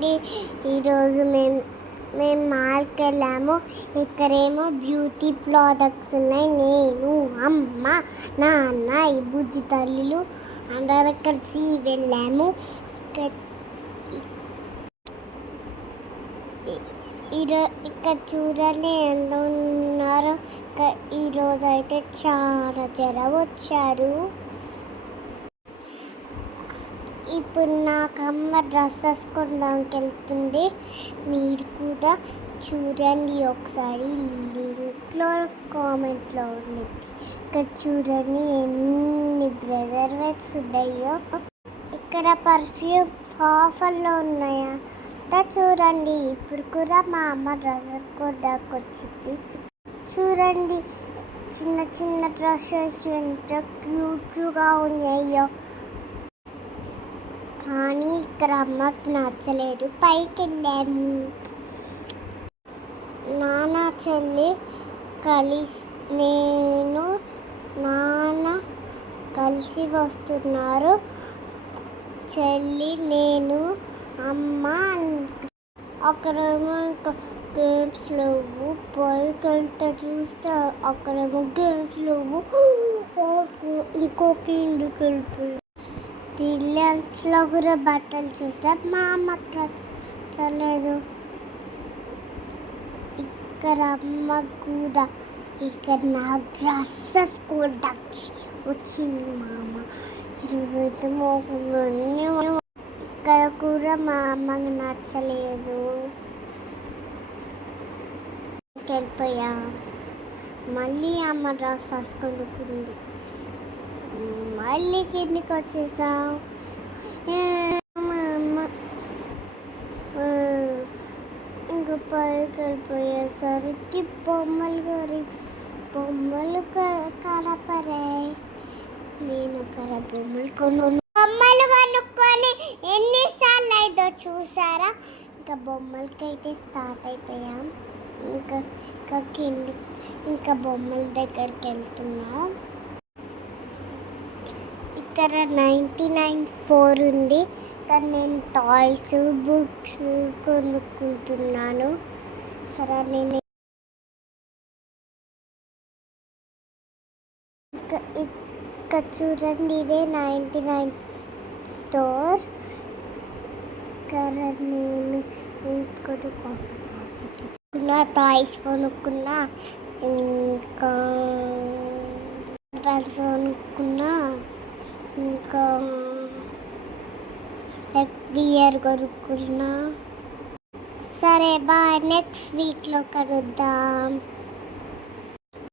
చూడండి, ఈరోజు మేము మాల్కి వెళ్ళాము. ఇక్కడేమో బ్యూటీ ప్రోడక్ట్స్ ఉన్నాయి. నేను, అమ్మ, నాన్న, ఈ బుద్ధి తల్లులు అందరూ కలిసి వెళ్ళాము. ఇక్కడ చూడండి ఎంత ఉన్నారో. ఈరోజు అయితే చాలా జనం వచ్చారు. ఇప్పుడు నాకు అమ్మ డ్రెస్సెస్ కొనడానికి వెళ్తుంది. మీరు కూడా చూడండి ఒకసారి, లింక్లో కామెంట్లో ఉండిద్ది. ఇక్కడ చూడండి ఎన్ని బ్రెజర్వేట్స్ ఉన్నాయో. ఇక్కడ పర్ఫ్యూమ్ ఆఫర్లో ఉన్నాయా చూడండి. ఇప్పుడు కూడా మా అమ్మ డ్రెస్సెస్ కొనడానికి వచ్చింది. చూడండి చిన్న చిన్న డ్రెస్సెస్ ఎంత క్యూట్గా ఉన్నాయో. కానీ ఇక్కడ అమ్మకి నచ్చలేదు. పైకి వెళ్ళాము. నాన్న చెల్లి నేను నాన్న కలిసి వస్తున్నారు. చెల్లి, నేను, అమ్మ. అక్కడేమో ఇంకా గేమ్స్ లేవు. పైకి వెళ్తే చూస్తే అక్కడేమో గేమ్స్ లేవు. ఇంకొక ఇంటికి వెళ్ళిపోయి రిలయన్స్లో కూడా బట్టలు చూస్తే మా అమ్మకి నచ్చలేదు. ఇక్కడ అమ్మ కూడా ఇక్కడ నా డ్రెస్సెస్ కూడా వచ్చింది. మా అమ్మ ఈరోజు ఇక్కడ కూడా మా అమ్మకి నచ్చలేదు. వెళ్ళిపోయా. మళ్ళీ అమ్మ డ్రెస్సెస్ కొనుక్కుంది. మళ్ళీ కిందికి వచ్చేసాం. మా అమ్మ ఇంకా పైకి వెళ్ళిపోయేసరికి బొమ్మలు కనపరాయి. నేను అక్కడ బొమ్మలు కొనుక్కొని ఎన్నిసార్లు అయితే చూసారా. ఇంకా బొమ్మలకి అయితే స్టార్ట్ అయిపోయాం. ఇంకా బొమ్మల దగ్గరికి వెళ్తున్నాం. ఇక్కడ 99 ఉంది. కానీ నేను టాయ్స్, బుక్స్ కొనుక్కుంటున్నాను. నేను ఇక్కడ చూడండి, ఇదే 99 స్టోర్. ఇక్కడ నేను కొనుక్కున్నా, టాయ్స్ కొనుక్కున్నా, ఇంకా పెన్స్ కొనుక్కున్నా, ఇంకా బియర్ కొనుక్కున్నా. సరే బాయ్, నెక్స్ట్ వీక్లో కలుద్దాం.